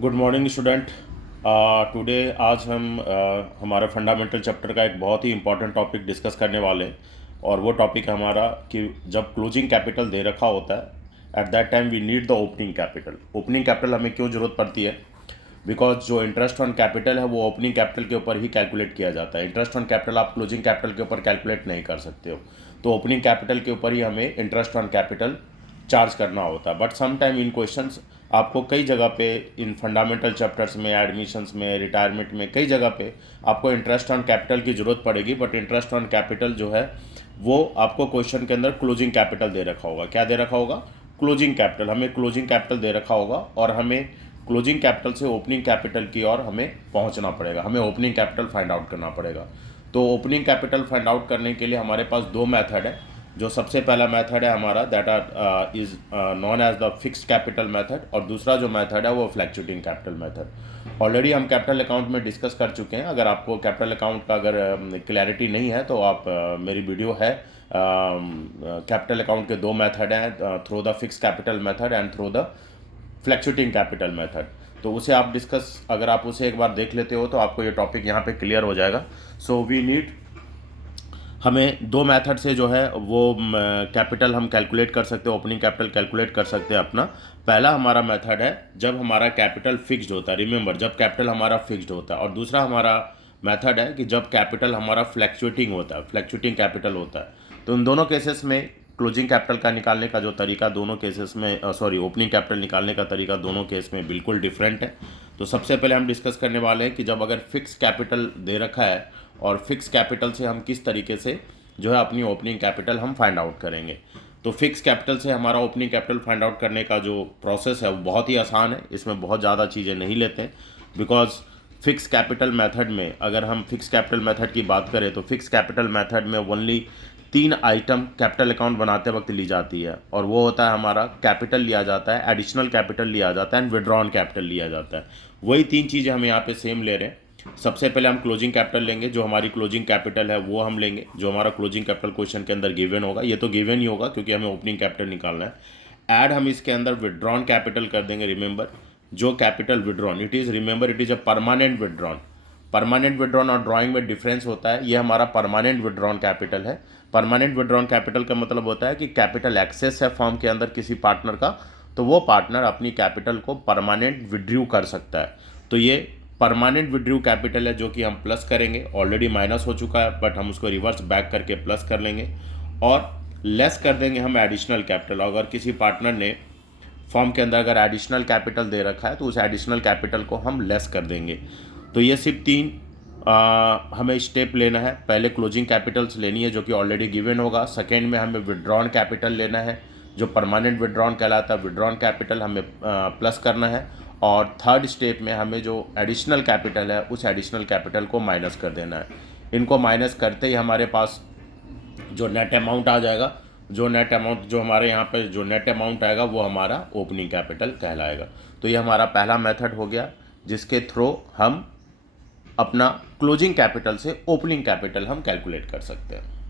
Good morning student. Today आज हम हमारा फंडामेंटल चैप्टर का एक बहुत ही इंपॉर्टेंट टॉपिक डिस्कस करने वाले हैं। और वो टॉपिक है हमारा कि जब क्लोजिंग कैपिटल दे रखा होता है at that time we need the opening capital. Opening capital हमें क्यों ज़रूरत पड़ती है? बिकॉज जो इंटरेस्ट ऑन कैपिटल है वो ओपनिंग कैपिटल के ऊपर ही कैलकुलेट किया जाता है। इंटरेस्ट ऑन कैपिटल आप क्लोजिंग कैपिटल के ऊपर कैलकुलेट नहीं कर सकते हो, तो ओपनिंग कैपिटल के ऊपर ही हमें इंटरेस्ट ऑन कैपिटल चार्ज करना होता है। But some time in questions आपको कई जगह पे इन फंडामेंटल चैप्टर्स में, एडमिशन्स में, रिटायरमेंट में कई जगह पे आपको इंटरेस्ट ऑन कैपिटल की ज़रूरत पड़ेगी। बट इंटरेस्ट ऑन कैपिटल जो है वो आपको क्वेश्चन के अंदर क्लोजिंग कैपिटल दे रखा होगा। क्या दे रखा होगा? Closing capital. हमें क्लोजिंग कैपिटल दे रखा होगा और हमें क्लोजिंग कैपिटल से ओपनिंग कैपिटल की ओर हमें पहुंचना पड़ेगा। हमें ओपनिंग कैपिटल फाइंड आउट करना पड़ेगा। तो ओपनिंग कैपिटल फाइंड आउट करने के लिए हमारे पास दो मेथड है। जो सबसे पहला मेथड है हमारा that are is known as the fixed capital method, और दूसरा जो मेथड है वो फ्लैक्चुएटिंग कैपिटल मेथड। ऑलरेडी हम कैपिटल अकाउंट में डिस्कस कर चुके हैं। अगर आपको कैपिटल अकाउंट का अगर क्लैरिटी नहीं है तो आप मेरी वीडियो है कैपिटल अकाउंट के दो मेथड हैं, through the fix capital method and through the fluctuating capital method. तो उसे आप डिस्कस, अगर आप उसे एक बार देख लेते हो तो आपको ये टॉपिक यहाँ पे क्लियर हो जाएगा। सो वी नीड, हमें दो मेथड से जो है वो कैपिटल हम कैलकुलेट कर सकते हैं, ओपनिंग कैपिटल कैलकुलेट कर सकते हैं अपना। पहला हमारा मेथड है जब हमारा कैपिटल फिक्स्ड होता है, रिमेंबर जब कैपिटल हमारा फिक्स्ड होता है। और दूसरा हमारा मेथड है कि जब कैपिटल हमारा फ्लैक्चुएटिंग होता है, फ्लैक्चुएटिंग कैपिटल होता है। तो इन दोनों केसेस में क्लोजिंग कैपिटल का निकालने का जो तरीका दोनों केसेस में, ओपनिंग कैपिटल निकालने का तरीका दोनों केस में बिल्कुल डिफरेंट है। तो सबसे पहले हम डिस्कस करने वाले हैं कि जब अगर फिक्स कैपिटल दे रखा है और फिक्स कैपिटल से हम किस तरीके से जो है अपनी ओपनिंग कैपिटल हम फाइंड आउट करेंगे। तो फिक्स कैपिटल से हमारा ओपनिंग कैपिटल फाइंड आउट करने का जो प्रोसेस है वो बहुत ही आसान है। इसमें बहुत ज़्यादा चीज़ें नहीं लेते हैं। बिकॉज फिक्स कैपिटल मेथड में, अगर हम फिक्स कैपिटल मेथड की बात करें तो फिक्स कैपिटल मेथड में ओनली तीन आइटम कैपिटल अकाउंट बनाते वक्त ली जाती है। और वो होता है हमारा कैपिटल लिया जाता है, एडिशनल कैपिटल लिया जाता है एंड विड्रॉन कैपिटल लिया जाता है। वही तीन चीज़ें हम यहाँ पे सेम ले रहे हैं। सबसे पहले हम क्लोजिंग कैपिटल लेंगे, जो हमारी क्लोजिंग कैपिटल है वो हम लेंगे, जो हमारा क्लोजिंग कैपिटल क्वेश्चन के अंदर गिवन होगा। ये तो गिवन ही होगा क्योंकि हमें ओपनिंग कैपिटल निकालना है। ऐड हम इसके अंदर विड्रॉन कैपिटल कर देंगे। रिमेंबर जो capital withdrawn, it is, remember it is a permanent withdrawn. Permanent withdrawn और ड्राइंग में डिफरेंस होता है। ये हमारा परमानेंट विड्रॉन कैपिटल है। परमानेंट विड्रॉन कैपिटल का मतलब होता है कि कैपिटल एक्सेस है फर्म के अंदर किसी पार्टनर का, तो वो पार्टनर अपनी कैपिटल को परमानेंट विड्रू कर सकता है। तो ये परमानेंट विड्रू कैपिटल है जो कि हम प्लस करेंगे। ऑलरेडी माइनस हो चुका है बट हम उसको रिवर्स बैक करके प्लस कर लेंगे और लेस कर देंगे हम एडिशनल कैपिटल। अगर किसी पार्टनर ने फॉर्म के अंदर अगर एडिशनल कैपिटल दे रखा है तो उस एडिशनल कैपिटल को हम लेस कर देंगे। तो ये सिर्फ तीन हमें स्टेप लेना है। पहले क्लोजिंग कैपिटल्स लेनी है जो कि ऑलरेडी गिवन होगा। सेकेंड में हमें विड्रॉन कैपिटल लेना है जो परमानेंट विड्रॉन कहलाता है, विड्रॉन कैपिटल हमें प्लस करना है। और थर्ड स्टेप में हमें जो एडिशनल कैपिटल है उस एडिशनल कैपिटल को माइनस कर देना है। इनको माइनस करते ही हमारे पास जो नेट अमाउंट आ जाएगा, जो नेट अमाउंट जो हमारे यहाँ पे जो नेट अमाउंट आएगा वो हमारा ओपनिंग कैपिटल कहलाएगा। तो ये हमारा पहला मेथड हो गया जिसके थ्रू हम अपना क्लोजिंग कैपिटल से ओपनिंग कैपिटल हम कैलकुलेट कर सकते हैं।